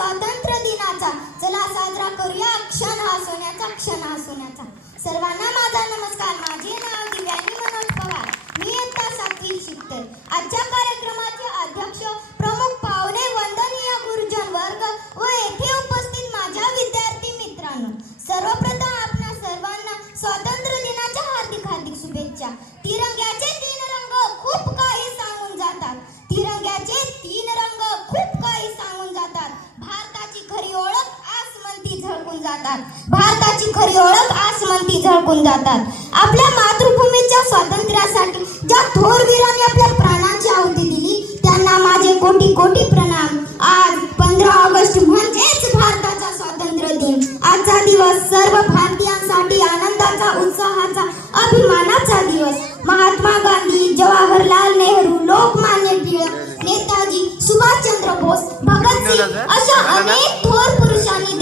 स्वातंत्र्य दिनाचा. चला साजरा करूया क्षण हा सोन्याचा, क्षण हा सोन्याचा. सर्वांना माझा नमस्कार. माझे नाव दिव्यानी मनोज पवार. मी इयत्ता 7वी शिकते. आजच्या कार्यक्रमाचे अध्यक्ष, प्रमुख पाहुणे, वंदनीय गुरुजन वर्ग व येथे उपस्थित माझ्या विद्यार्थी मित्रांनो, सर्वप्रथम आपणा सर्वांना स्वातंत्र्य दिनाच्या हार्दिक हार्दिक शुभेच्छा. तिरंग्याचे 3 रंग खूप काही सांगून जातात. तिरंग्याचे 3 रंग खूप काही सांगून जातात. भारताची खरी ओळख आसमंती झळकून जातात. भारताची खरी ओळख आसमंती झळकून जातात. आपल्या मातृभूमीच्या स्वातंत्र्यासाठी ज्या थोर वीरांनी आपल्या प्राणांची आहुती दिली, त्यांना माझे कोटी कोटी प्रणाम. आज 15 ऑगस्ट म्हणजेच भारताचा स्वातंत्र्य दिन. आजचा दिवस सर्व भारतीयांसाठी आनंदाचा, उत्साहाचा, अभिमानाचा दिवस. महात्मा गांधी, जवाहरलाल नेहरू, लोकमान्य टिळक, नेताजी सुभाषचंद्र बोस, भगतसिंग अशा अनेक थोर पुरुषांनी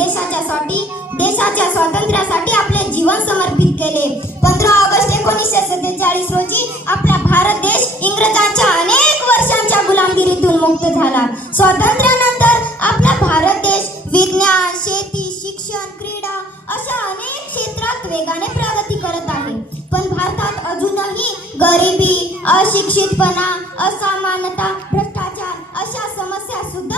देशाच्या स्वातंत्र्यासाठी आपले जीवन समर्पित केले. 15 ऑगस्ट 1947 रोजी आपला भारत देश इंग्रजांच्या अनेक वर्षांच्या गुलामगिरीतून मुक्त झाला. स्वातंत्र्यानंतर आपला भारत देश विज्ञान, शेती, शिक्षण, क्रीडा अशा अनेक क्षेत्रात वेगाने प्रगती करत आहे. पण भारतात अजूनही गरिबी, अशिक्षितपणा, असमानता, भ्रष्टाचार अशा समस्या सुद्धा